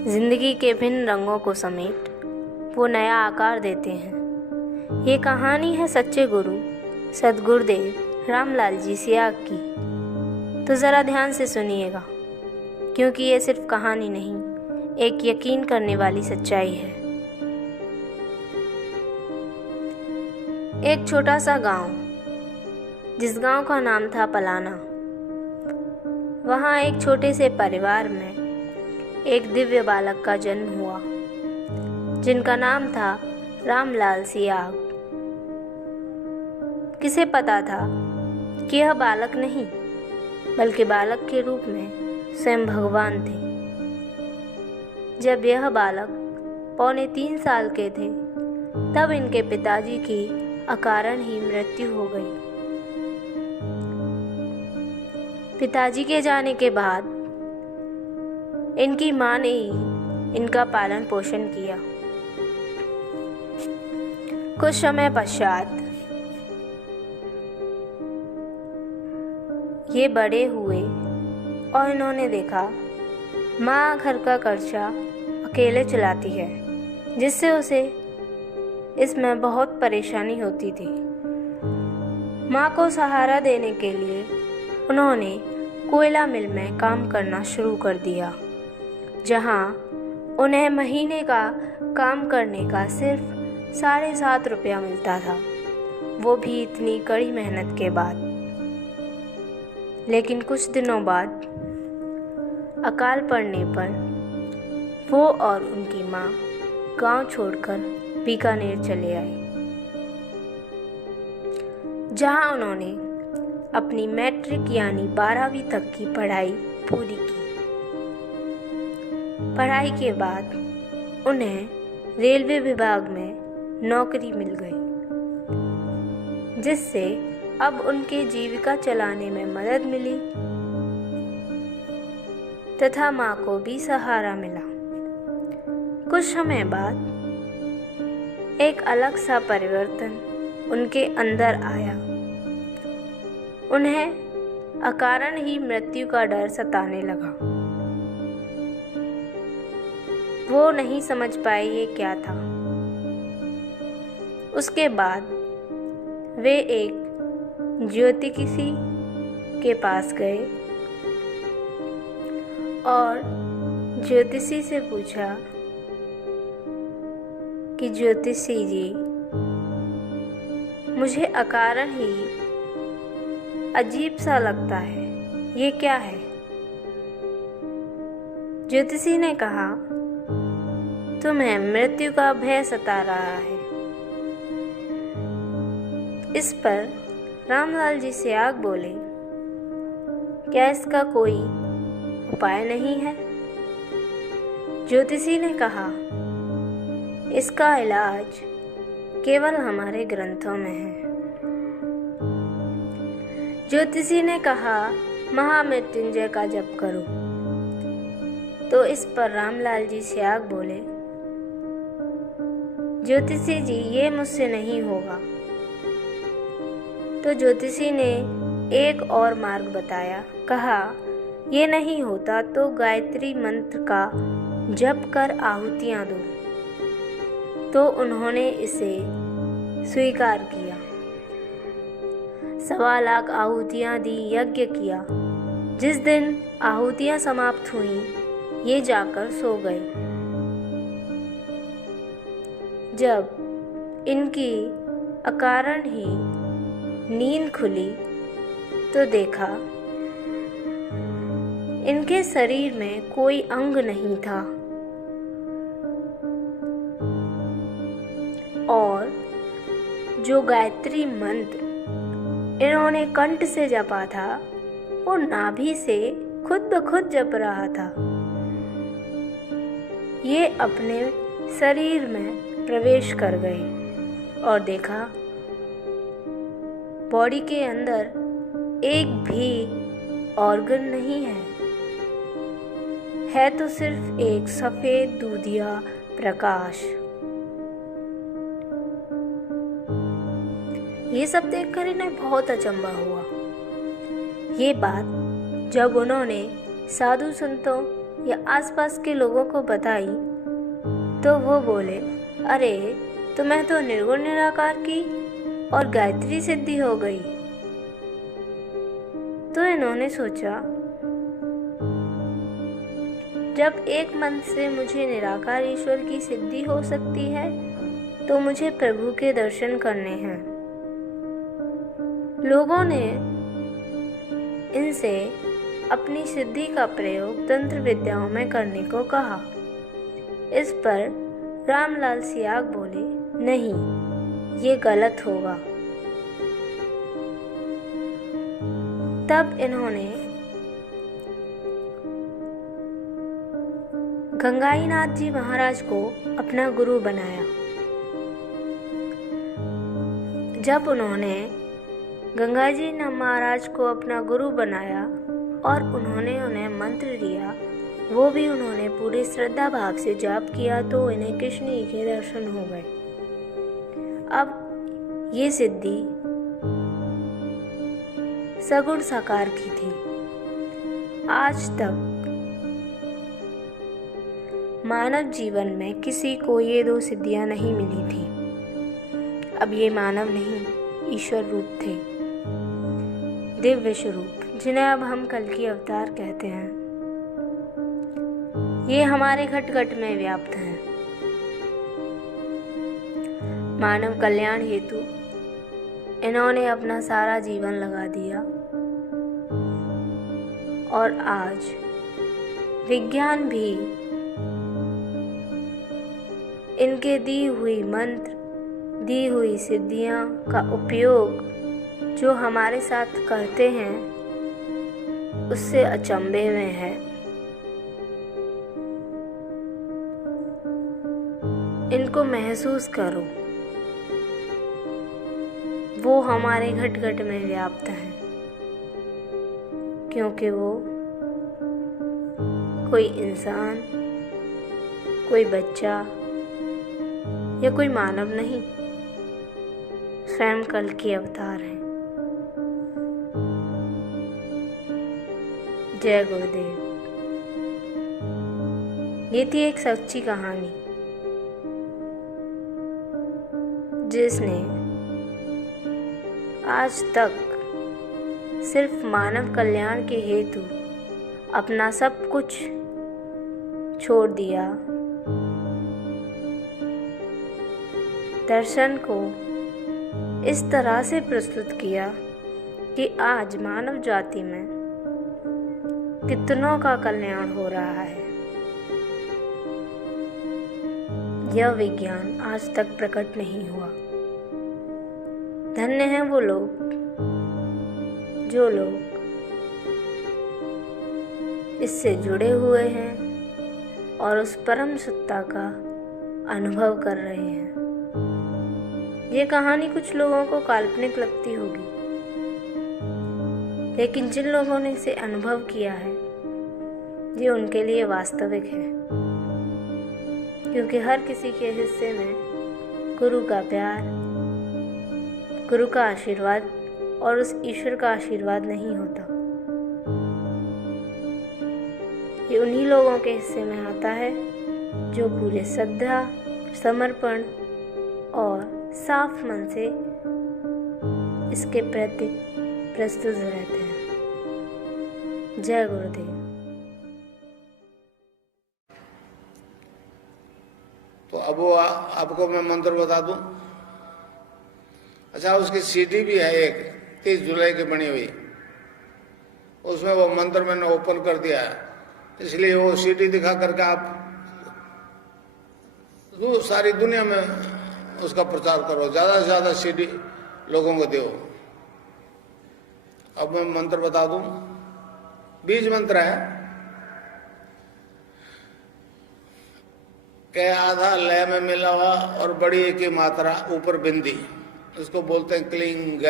जिंदगी के भिन्न रंगों को समेट वो नया आकार देते हैं। ये कहानी है सच्चे गुरु सद्गुरुदेव रामलाल जी सियाग की। तो ज़रा ध्यान से सुनिएगा, क्योंकि ये सिर्फ कहानी नहीं, एक यकीन करने वाली सच्चाई है। एक छोटा सा गांव, जिस गांव का नाम था पलाना। वहाँ एक छोटे से परिवार में एक दिव्य बालक का जन्म हुआ, जिनका नाम था रामलाल सियाग। किसे पता था कि यह बालक नहीं, बल्कि बालक के रूप में स्वयं भगवान थे। जब यह बालक 3.25 साल के थे, तब इनके पिताजी की अकारण ही मृत्यु हो गई। पिताजी के जाने के बाद इनकी माँ ने ही इनका पालन पोषण किया। कुछ समय पश्चात ये बड़े हुए और इन्होंने देखा माँ घर का खर्चा अकेले चलाती है, जिससे उसे इसमें बहुत परेशानी होती थी। माँ को सहारा देने के लिए उन्होंने कोयला मिल में काम करना शुरू कर दिया, जहाँ उन्हें महीने का काम करने का सिर्फ 7.5 रुपया मिलता था, वो भी इतनी कड़ी मेहनत के बाद। लेकिन कुछ दिनों बाद अकाल पड़ने पर वो और उनकी माँ गांव छोड़कर बीकानेर चले आए, जहाँ उन्होंने अपनी मैट्रिक यानी 12वीं तक की पढ़ाई पूरी की। पढ़ाई के बाद उन्हें रेलवे विभाग में नौकरी मिल गई, जिससे अब उनके जीविका चलाने में मदद मिली तथा माँ को भी सहारा मिला। कुछ समय बाद एक अलग सा परिवर्तन उनके अंदर आया। उन्हें अकारण ही मृत्यु का डर सताने लगा। वो नहीं समझ पाए ये क्या था। उसके बाद वे एक ज्योतिषी के पास गए और ज्योतिषी से पूछा कि ज्योतिषी जी, मुझे अकारण ही अजीब सा लगता है, ये क्या है? ज्योतिषी ने कहा, तुम्हें मृत्यु का भय सता रहा है। इस पर रामलाल जी सियाग बोले, क्या इसका कोई उपाय नहीं है? ज्योतिषी ने कहा, इसका इलाज केवल हमारे ग्रंथों में है। ज्योतिषी ने कहा, महामृत्युंजय का जप करो। तो इस पर रामलाल जी सियाग बोले, ज्योतिषी जी, ये मुझसे नहीं होगा। तो ज्योतिषी ने एक और मार्ग बताया। कहा, ये नहीं होता तो गायत्री मंत्र का जप कर आहुतियाँ दो। तो उन्होंने इसे स्वीकार किया। 1.25 लाख आहुतियाँ दी, यज्ञ किया। जिस दिन आहुतियाँ समाप्त हुई, ये जाकर सो गए। जब इनकी अकारण ही नींद खुली तो देखा इनके शरीर में कोई अंग नहीं था और जो गायत्री मंत्र इन्होंने कंठ से जपा था, वो नाभि से खुद ब खुद जप रहा था। ये अपने शरीर में प्रवेश कर गए और देखा बॉडी के अंदर एक भी ऑर्गन नहीं है तो सिर्फ एक सफेद दूधिया प्रकाश। ये सब देखकर इन्हें बहुत अचंभा हुआ। ये बात जब उन्होंने साधु संतों या आसपास के लोगों को बताई तो वो बोले, अरे तुम्हें तो निर्गुण निराकार की और गायत्री सिद्धि हो गई। तो इन्होंने सोचा, जब एक मंत्र से मुझे निराकार ईश्वर की सिद्धि हो सकती है तो मुझे प्रभु के दर्शन करने हैं। लोगों ने इनसे अपनी सिद्धि का प्रयोग तंत्र विद्याओं में करने को कहा। इस पर रामलाल सियाग बोले, नहीं, ये गलत होगा। तब इन्होंने गंगाईनाथ जी महाराज को अपना गुरु बनाया। जब उन्होंने गंगा जी महाराज को अपना गुरु बनाया और उन्होंने उन्हें मंत्र दिया, वो भी उन्होंने पूरी श्रद्धा भाव से जाप किया, तो इन्हें कृष्ण जी के दर्शन हो गए। अब ये सिद्धि सगुण साकार की थी। आज तक मानव जीवन में किसी को ये 2 सिद्धियां नहीं मिली थी। अब ये मानव नहीं, ईश्वर रूप थे, दिव्य स्वरूप, जिन्हें अब हम कल्कि अवतार कहते हैं। ये हमारे घट घट में व्याप्त हैं। मानव कल्याण हेतु इन्होंने अपना सारा जीवन लगा दिया और आज विज्ञान भी इनके दी हुई मंत्र, दी हुई सिद्धियां का उपयोग जो हमारे साथ करते हैं उससे अचंभे में है। इनको महसूस करो, वो हमारे घट घट में व्याप्त हैं, क्योंकि वो कोई इंसान, कोई बच्चा या कोई मानव नहीं, स्वयं कल्कि अवतार हैं। जय गुरुदेव। ये थी एक सच्ची कहानी जिसने आज तक सिर्फ मानव कल्याण के हेतु अपना सब कुछ छोड़ दिया, दर्शन को इस तरह से प्रस्तुत किया कि आज मानव जाति में कितनों का कल्याण हो रहा है। यह विज्ञान आज तक प्रकट नहीं हुआ। धन्य हैं वो लोग जो लोग इससे जुड़े हुए हैं और उस परम सत्ता का अनुभव कर रहे हैं। ये कहानी कुछ लोगों को काल्पनिक लगती होगी, लेकिन जिन लोगों ने इसे अनुभव किया है ये उनके लिए वास्तविक है, क्योंकि हर किसी के हिस्से में गुरु का प्यार, गुरु का आशीर्वाद और उस ईश्वर का आशीर्वाद नहीं होता। ये उन्हीं लोगों के हिस्से में आता है जो पूरे श्रद्धा, समर्पण और साफ मन से इसके प्रति प्रस्तुत रहते हैं। जय गुरुदेव। तो अब वो आपको मैं मंत्र बता दूं। अच्छा, उसकी सीडी भी है एक 30 जुलाई की बनी हुई, उसमें वो मंत्र मैंने ओपन कर दिया है, इसलिए वो सीडी दिखा करके आप सारी दुनिया में उसका प्रचार करो, ज्यादा से ज्यादा सीडी लोगों को दो। अब मैं मंत्र बता दूं। बीज मंत्र है के आधा लय में मिला हुआ और बड़ी एक ही मात्रा ऊपर बिंदी, इसको बोलते हैं क्लिंग।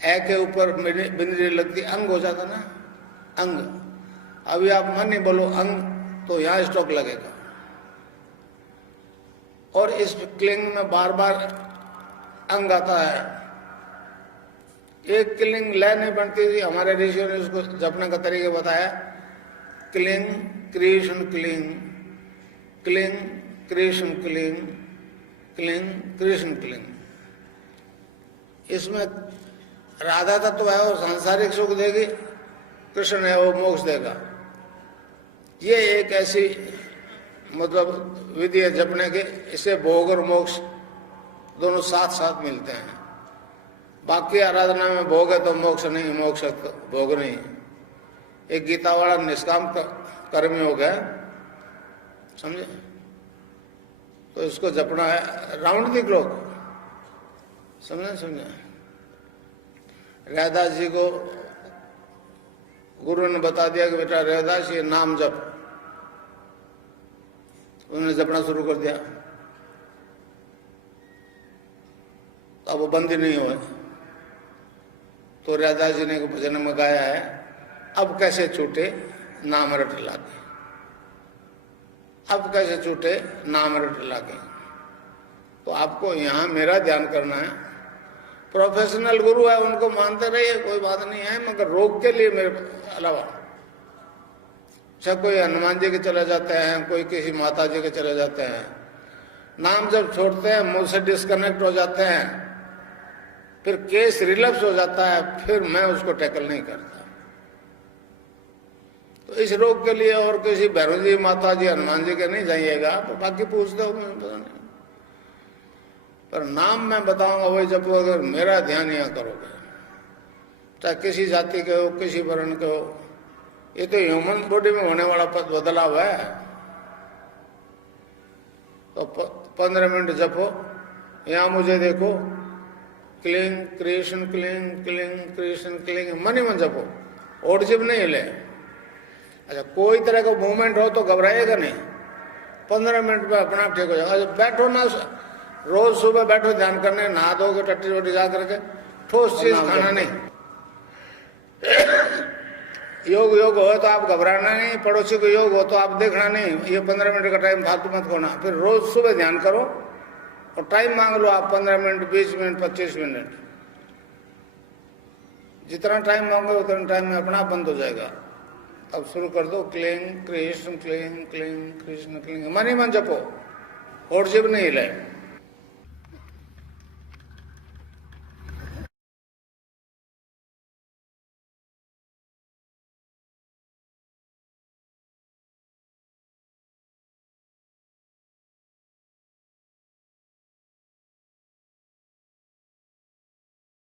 ए के ऊपर बिंदी लगती, अंग हो जाता ना, अंग। अभी आप मन नहीं बोलो अंग, तो यहां स्टॉक लगेगा। और इस क्लिंग में बार बार अंग आता है। एक क्लिंग लय नहीं बनती थी, हमारे ऋषियों ने उसको जपने का तरीका बताया cling Krishna cling, cling Krishna cling, cling Krishna cling. इसमें राधा तत्व है वो सांसारिक सुख देगी, कृष्ण है वो मोक्ष देगा। ये एक ऐसी मतलब विधि है जपने के, इसे भोग और मोक्ष दोनों साथ साथ मिलते हैं। बाकी आराधना में भोग है तो मोक्ष नहीं, मोक्ष है तो भोग नहीं। एक गीता वाला निष्काम कर्मी हो गया, समझे? तो इसको जपना है राउंड द क्लॉक, समझे? रैदास जी को गुरु ने बता दिया कि बेटा रैदास ये नाम जप, उन्होंने जपना शुरू कर दिया। तो अब वो बंद ही नहीं हुए। तो रैदास जी ने भजन में गाया है, अब कैसे छूटे नाम रट लागे, अब कैसे छूटे नाम रट लागे। तो आपको यहाँ मेरा ध्यान करना है। प्रोफेशनल गुरु है, उनको मानते रहिए, कोई बात नहीं है, मगर रोग के लिए मेरे अलावा, चाहे कोई हनुमान जी के चले जाते हैं, कोई किसी माता जी के चले जाते हैं, नाम जब छोड़ते हैं मुझसे डिस्कनेक्ट हो जाते हैं, फिर केस रिलैप्स हो जाता है, फिर मैं उसको टैकल नहीं करता। तो इस रोग के लिए और किसी भैरव जी, माता जी, हनुमान जी के नहीं जाइएगा, तो बाकी पूछते हो मुझे पता नहीं, पर नाम मैं बताऊंगा वही जब अगर मेरा ध्यान यहाँ करोगे, चाहे किसी जाति के हो, किसी वर्ण के हो, ये तो ह्यूमन बॉडी में होने वाला बदलाव है। तो 15 मिनट जपो, यहाँ मुझे देखो, cling Krishna cling, cling Krishna cling, मन ही मन जपो, और जिब नहीं हिले। अच्छा, कोई तरह का मूवमेंट हो तो घबराएगा नहीं, 15 मिनट में अपना ठीक हो जाएगा। बैठो ना, रोज सुबह बैठो ध्यान करने, नहा दोगे टट्टी वट्टी जा करके, ठोस चीज खाना नहीं। योग योग हो तो आप घबराना नहीं, पड़ोसी को योग हो तो आप देखना नहीं, ये 15 मिनट का टाइम फालतू मत खोना। फिर रोज सुबह ध्यान करो और टाइम मांग लो आप, 15 मिनट, 20 मिनट, 25 मिनट, जितना टाइम मांगोगे उतना टाइम में अपना बंद हो जाएगा। अब शुरू कर दो, cling Krishna cling, cling Krishna cling, मन ही मन जपो, और जिब नहीं हिलाए।